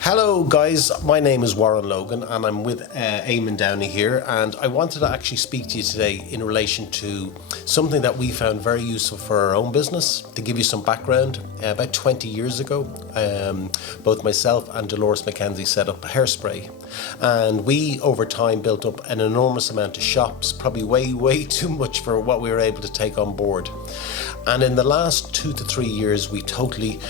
Hello guys, my name is Warren Logan and I'm with Eamon Downey here, and I wanted to actually speak to you today in relation to something that we found very useful for our own business. To give you some background, about 20 years ago, both myself and Dolores McKenzie set up Hairspray, and we over time built up an enormous amount of shops, probably way too much for what we were able to take on board. And in the last 2 to 3 years, we totally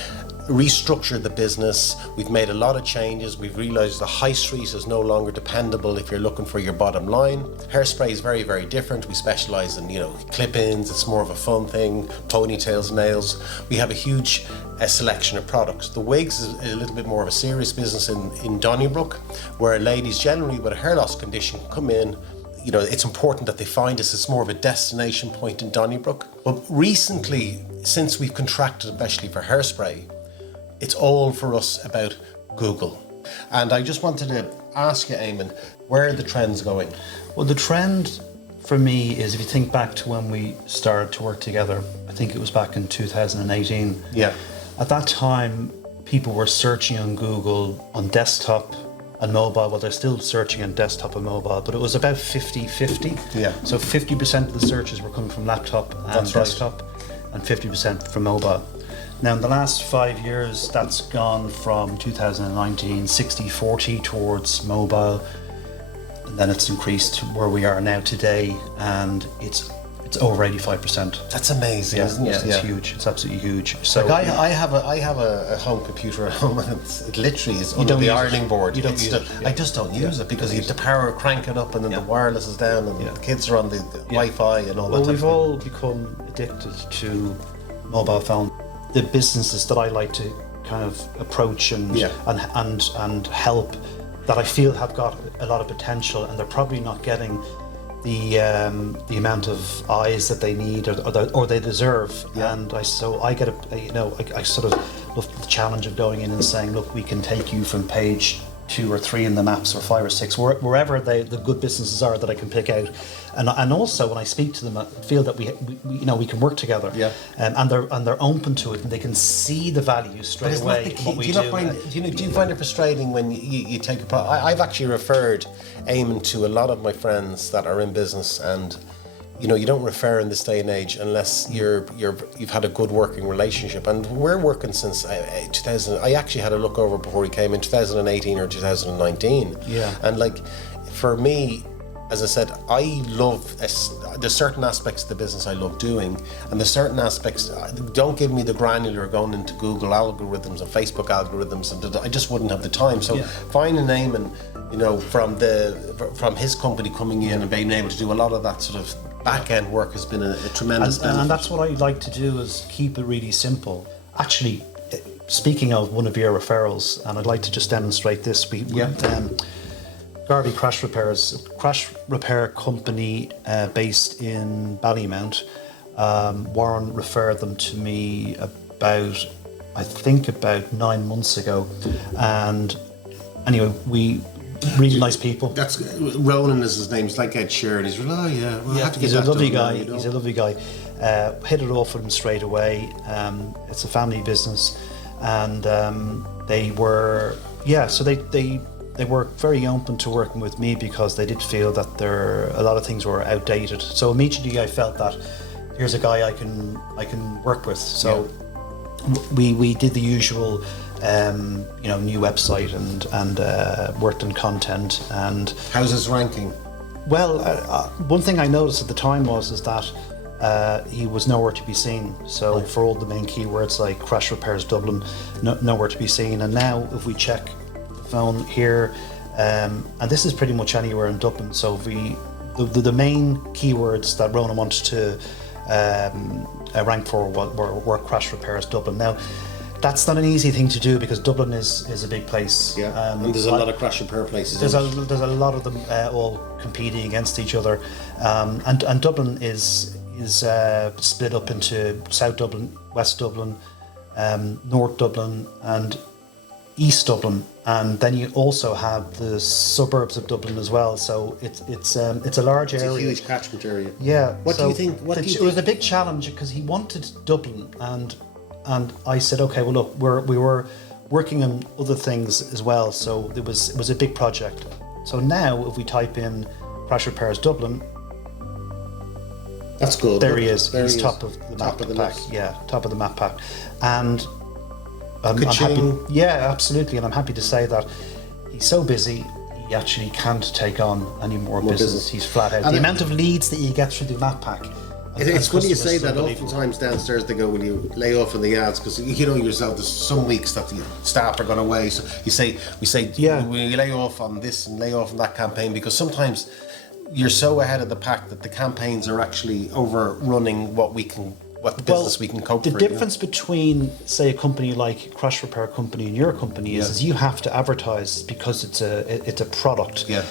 restructured the business. We've made a lot of changes. We've realized the high street is no longer dependable if you're looking for your bottom line. Hairspray is very different. We specialize in, clip-ins. It's more of a fun thing, ponytails, nails. We have a huge selection of products. The wigs is a little bit more of a serious business in Donnybrook, where ladies generally with a hair loss condition come in. It's important that they find us. It's more of a destination point in Donnybrook. But recently, since we've contracted, especially for Hairspray, it's all for us about Google. And I just wanted to ask you, Eamon, where are the trends going? Well, the trend for me is, if you think back to when we started to work together, I think it was back in 2018. Yeah. At that time, people were searching on Google on desktop and mobile. Well, they're still searching on desktop and mobile, but it was about 50-50. Yeah. So 50% of the searches were coming from laptop and desktop, and 50% from mobile. Now, in the last 5 years, that's gone from 2019 60-40 towards mobile, and then it's increased to where we are now today, and it's over 85%. That's amazing, isn't it? Yeah, it's huge. It's absolutely huge. So like I have a home computer at home, and it literally is under the ironing board. I just don't use it because you have the power crank it up, and then the wireless is down, and the kids are on the Wi-Fi and all that. Well, we've all become addicted to mobile phone. The businesses that I like to kind of approach and help, that I feel have got a lot of potential, and they're probably not getting the amount of eyes that they need or they deserve. And I sort of love the challenge of going in and saying, look, we can take you from page 2 or 3 in the maps, or 5 or 6, wherever the good businesses are that I can pick out, and also when I speak to them, I feel that we can work together. And they're open to it, and they can see the value straight away. Do you find it frustrating when you take a product? I've actually referred Eamon to a lot of my friends that are in business, and you don't refer in this day and age unless you've had a good working relationship. And we're working since 2000. I actually had a look over before he came in 2018 or 2019. And for me, as I said, I love, there's certain aspects of the business I love doing, and there's certain aspects, don't give me the granular going into Google algorithms and Facebook algorithms, and I just wouldn't have the time. So finding Eamon, from his company coming in and being able to do a lot of that sort of back-end work has been a tremendous benefit. And that's what I like to do, is keep it really simple. Actually, speaking of one of your referrals, and I'd like to just demonstrate this, Garvey Crash Repairs, a crash repair company based in Ballymount. Warren referred them to me about 9 months ago, and anyway, really nice people. That's Ronan is his name. It's like Ed Sheeran. He's he's a lovely guy. He's a lovely guy. Hit it off with him straight away. It's a family business, and they were they were very open to working with me, because they did feel that a lot of things were outdated. So immediately I felt that here's a guy I can work with. So we did the usual, new website and worked on content. And how's his ranking? Well, one thing I noticed at the time is that he was nowhere to be seen. So for all the main keywords like crash repairs Dublin, nowhere to be seen. And now if we check phone here, and this is pretty much anywhere in Dublin. So the main keywords that Ronan wanted to rank for were crash repairs Dublin. Now, that's not an easy thing to do, because Dublin is a big place. And there's a lot of crash repair places. There's a lot of them all competing against each other, and Dublin is split up into South Dublin, West Dublin, North Dublin, and East Dublin, and then you also have the suburbs of Dublin as well. So it's a large area. It's a huge catchment area. Yeah. What do you think? It was a big challenge, because he wanted Dublin, and I said, okay, well look, we're working on other things as well. So it was a big project. So now if we type in Crash Repairs Dublin, that's good. There he is. There He's he top is. of the Top map of the pack. list. Yeah, top of the map pack. And I'm happy. Yeah, absolutely. And I'm happy to say that he's so busy, he actually can't take on any more business. He's flat out. The amount of leads that he gets through the map pack. It's funny you say that. Oftentimes downstairs they go, will you lay off on the ads? Because you know yourself, there's some weeks that the staff are going away. So we say, will you lay off on this and lay off on that campaign? Because sometimes you're so ahead of the pack that the campaigns are actually overrunning what the business we can cope for. The difference between, say, a company like Crash Repair Company and your company is you have to advertise because it's a product. Yeah.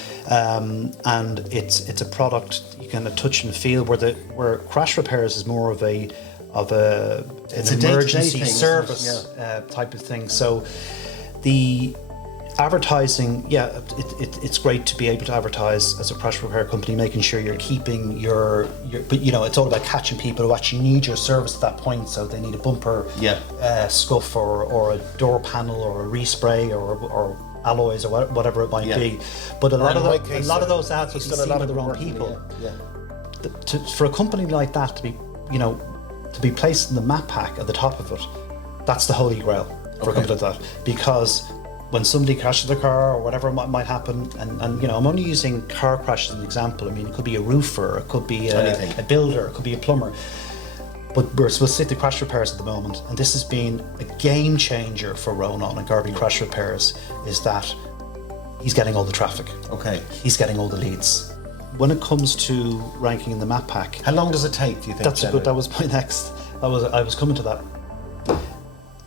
And it's a product you can touch and feel. Where Crash Repairs is more of an emergency service type of thing. So the advertising, it's great to be able to advertise as a crash repair company, making sure you're keeping your but it's all about catching people who actually need your service at that point. So they need a bumper scuff or a door panel or a respray or alloys or whatever it might be. But a lot of those ads will be seen by the wrong people. For a company like that to be placed in the map pack at the top of it, that's the holy grail for a company like that, because when somebody crashes their car or whatever might happen, and I'm only using car crashes as an example. I mean, it could be a roofer, it could be a builder, it could be a plumber. But we'll stick to crash repairs at the moment, and this has been a game changer for Ronan and Garvey Crash Repairs, is that he's getting all the traffic. Okay. He's getting all the leads. When it comes to ranking in the map pack, how long does it take, do you think? That was my next. I was coming to that.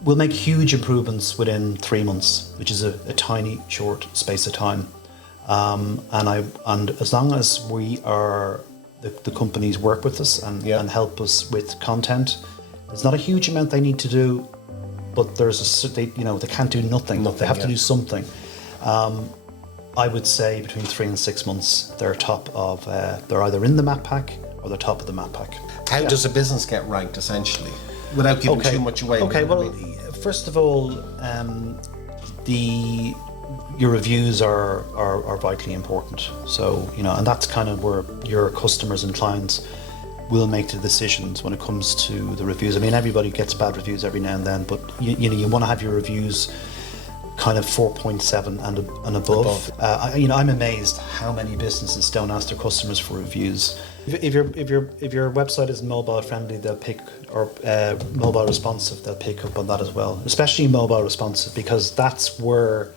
We'll make huge improvements within 3 months, which is a tiny, short space of time. And as long as we are, the companies work with us and help us with content, there's not a huge amount they need to do, but they can't do nothing. They have to do something. I would say between 3 and 6 months, they're top of. They're either in the map pack or they're top of the map pack. How does a business get ranked, essentially, without giving too much away? Okay, well, first of all, your reviews are vitally important. So and that's kind of where your customers and clients will make the decisions when it comes to the reviews. I mean, everybody gets bad reviews every now and then, but you want to have your reviews kind of 4.7 and above. I'm amazed how many businesses don't ask their customers for reviews. If your website is mobile friendly, they'll pick, or mobile responsive, they'll pick up on that as well. Especially mobile responsive, because that's where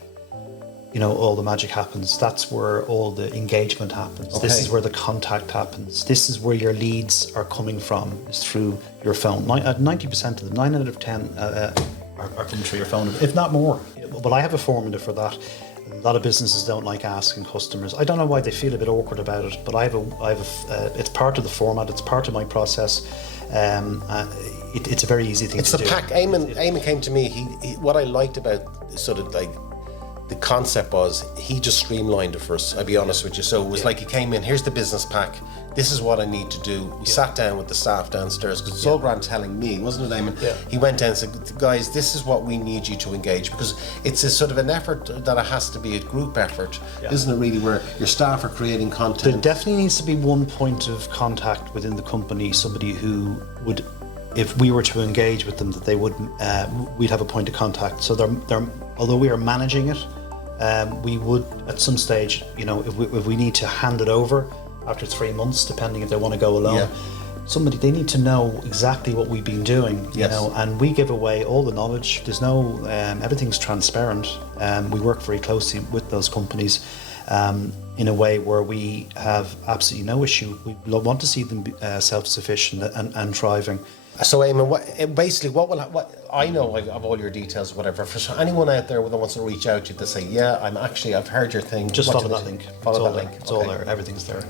all the magic happens. That's where all the engagement happens. Okay. This is where the contact happens. This is where your leads are coming from, is through your phone. 90% of them, 9 out of 10 are coming through your phone, if not more. But I have a formula for that. A lot of businesses don't like asking customers. I don't know why they feel a bit awkward about it, but it's part of the format. It's part of my process. It's a very easy thing to do. It's the pack. Eamon came to me. He what I liked about sort of like the concept was he just streamlined it for us. I'll be honest with you. So it was like he came in. Here's the business pack. This is what I need to do. We sat down with the staff downstairs, because it's all grand telling me, wasn't it, Eamon? Yeah. He went down and said, guys, this is what we need you to engage, because it's a sort of an effort that it has to be a group effort, isn't it, really, where your staff are creating content? There definitely needs to be one point of contact within the company, somebody who would, if we were to engage with them, that they would, we'd have a point of contact. So they're although we are managing it, we would at some stage, if we need to hand it over after 3 months, depending if they want to go alone, they need to know exactly what we've been doing, and we give away all the knowledge. There's no, everything's transparent. We work very closely with those companies in a way where we have absolutely no issue. We want to see them self-sufficient and thriving. So, Eamon, what I know of all your details, whatever. For anyone out there that wants to reach out to you to say, I've heard your thing. Just follow that link. Follow that link. It's all there. Everything's there.